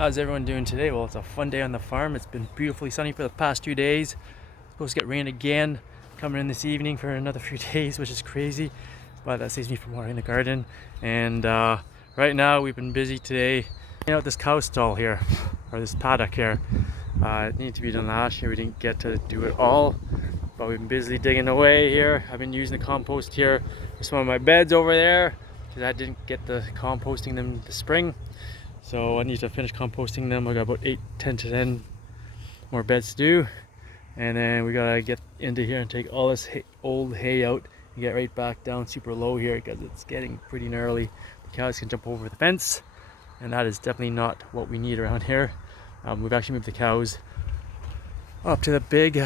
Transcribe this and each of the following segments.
How's everyone doing today? Well, it's a fun day on the farm. It's been beautifully sunny for the past 2 days. Supposed to get rain again coming in this evening for another few days, which is crazy, but that saves me from watering the garden. And right now we've been busy today cleaning out this cow stall here, or this paddock here. It needed to be done last year. We didn't get to do it all, but we've been busy digging away here. I've been using the compost here for some of my beds over there because I didn't get the composting them this spring. So I need to finish composting them. I got about 10 to 10 more beds to do, and then we gotta get into here and take all this old hay out and get right back down super low here because it's getting pretty gnarly. The cows can jump over the fence, and that is definitely not what we need around here. We've actually moved the cows up to the big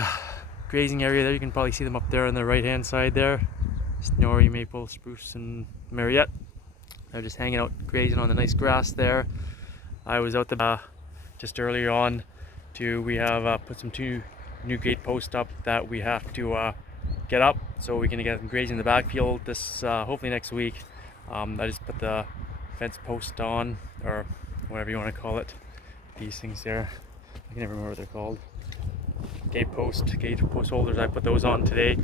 grazing area there. You can probably see them up there on the right hand side there. Snorri, maple, spruce, and Mariette. They're just hanging out grazing on the nice grass there. I was out the just earlier on we have put some two new gate posts up that we have to get up so we can get them grazing in the backfield this hopefully next week. I just put the fence post on, or whatever you want to call it, these things there. I can never remember what they're called. Gate post holders. I put those on today,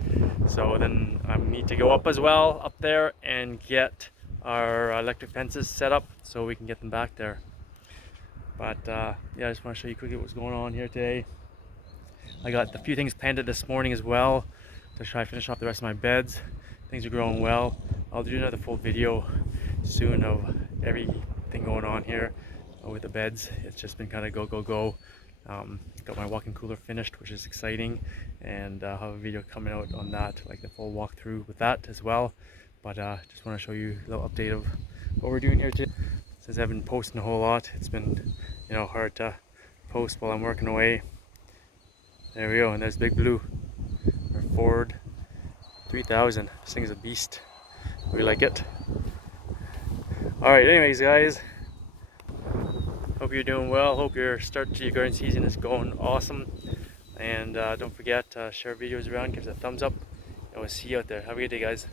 so then I need to go up as well up there and get our electric fences set up so we can get them back there. But yeah, I just want to show you quickly what's going on here today. I got a few things planted this morning as well to try to finish off the rest of my beds. Things are growing well. I'll do another full video soon of everything going on here with the beds. It's just been kind of go. Got my walk-in cooler finished, which is exciting, and I'll have a video coming out on that, like the full walkthrough with that as well. But just want to show you a little update of what we're doing here today. Since I've been posting a whole lot, it's been, hard to post while I'm working away. There we go, and there's Big Blue, our Ford 3000. This thing is a beast. We like it. Alright, anyways guys, hope you're doing well. Hope your start to your garden season is going awesome. And don't forget to share videos around, give us a thumbs up, and we'll see you out there. Have a good day, guys.